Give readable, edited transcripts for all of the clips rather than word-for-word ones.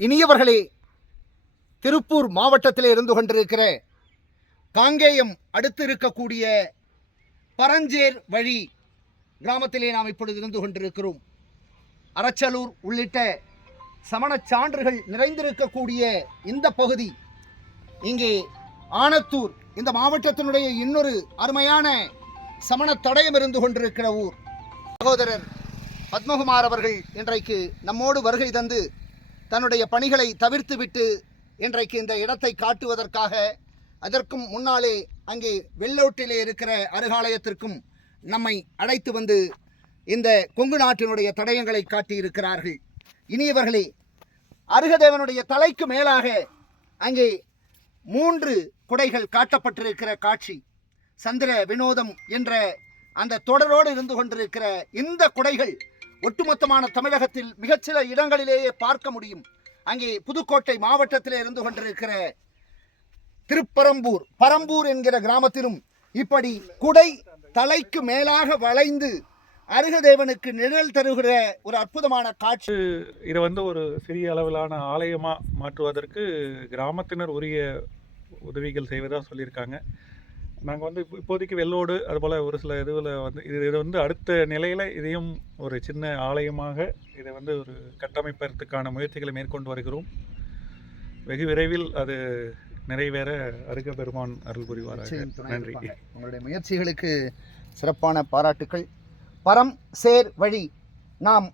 இனியவர்களே, திருப்பூர் மாவட்டத்திலே இருந்து கொண்டிருக்கிற காங்கேயம் அடுத்து இருக்கக்கூடிய பரஞ்சேர் வழி கிராமத்திலே நாம் இப்பொழுது இருந்து கொண்டிருக்கிறோம். அரச்சலூர் உள்ளிட்ட சமணச் சான்றுகள் நிறைந்திருக்கக்கூடிய இந்த பகுதி, இங்கே ஆனத்தூர் இந்த மாவட்டத்தினுடைய இன்னொரு அருமையான சமண தடயம் இருந்து கொண்டிருக்கிற ஊர். சகோதரர் பத்மகுமார் அவர்கள் இன்றைக்கு நம்மோடு வருகை தந்து தன்னுடைய பணிகளை தவிர்த்துவிட்டு இன்றைக்கு இந்த இடத்தை காட்டுவதற்காக, அதற்கும் முன்னாலே அங்கே வெள்ளோட்டிலே இருக்கிற அருகாலயத்திற்கும் நம்மை அழைத்து வந்து இந்த கொங்கு நாட்டினுடைய தடயங்களை காட்டியிருக்கிறார்கள். இனியவர்களே, அருகதேவனுடைய தலைக்கு மேலாக அங்கே 3 குடைகள் காட்டப்பட்டிருக்கிற காட்சி, சந்திர வினோதம் என்ற அந்த தொடரோடு இருந்து கொண்டிருக்கிற இந்த குடைகள் ஒட்டுமொத்தமான தமிழகத்தில் மிகச்சில இடங்களிலேயே பார்க்க முடியும். அங்கே புதுக்கோட்டை மாவட்டத்தில் இருந்து கொண்டிருக்கிற பரம்பூர் என்கிற கிராமத்திலும் இப்படி குடை தலைக்கு மேலாக வளைந்து அருகதேவனுக்கு நிழல் தருகிற ஒரு அற்புதமான காட்சி. இதை ஒரு சிறிய அளவிலான ஆலயமாக மாற்றுவதற்கு கிராமத்தினர் உரிய உதவிகள் செய்வதாக சொல்லியிருக்காங்க. நாங்கள் இப்போதைக்கு வெள்ளோடு அதுபோல் ஒரு சில இதுவில் இது அடுத்த நிலையில் இதையும் ஒரு சின்ன ஆலயமாக இதை ஒரு கட்டமைப்பதற்கான முயற்சிகளை மேற்கொண்டு வருகிறோம். வெகு விரைவில் அது நிறைவேற அருக பெருமான் அருள் புரிவாராக. நன்றி. உங்களுடைய முயற்சிகளுக்கு சிறப்பான பாராட்டுக்கள். பரம் சேர் வழி, நாம்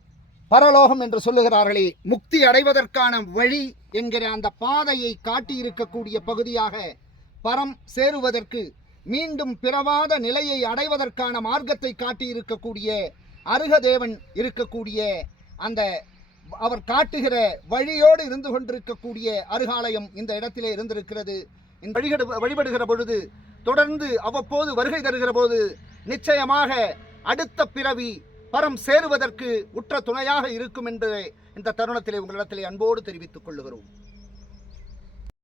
பரலோகம் என்று சொல்லுகிறார்களே, முக்தி அடைவதற்கான வழி என்கிற அந்த பாதையை காட்டியிருக்கக்கூடிய பகுதியாக, பரம் சேருவதற்கு மீண்டும் பிறவாத நிலையை அடைவதற்கான மார்க்கத்தை காட்டியிருக்கக்கூடிய அருகதேவன் இருக்கக்கூடிய அந்த அவர் காட்டுகிற வழியோடு இருந்து கொண்டிருக்கக்கூடிய அருகாலயம் இந்த இடத்திலே இருந்திருக்கிறது. வழிபடுகிற பொழுது, தொடர்ந்து அவ்வப்போது வருகை தருகிற போது நிச்சயமாக அடுத்த பிறவி பரம் சேருவதற்கு உற்ற துணையாக இருக்கும் என்று இந்த தருணத்திலே உங்களிடத்திலே அன்போடு தெரிவித்துக் கொள்ளுகிறோம்.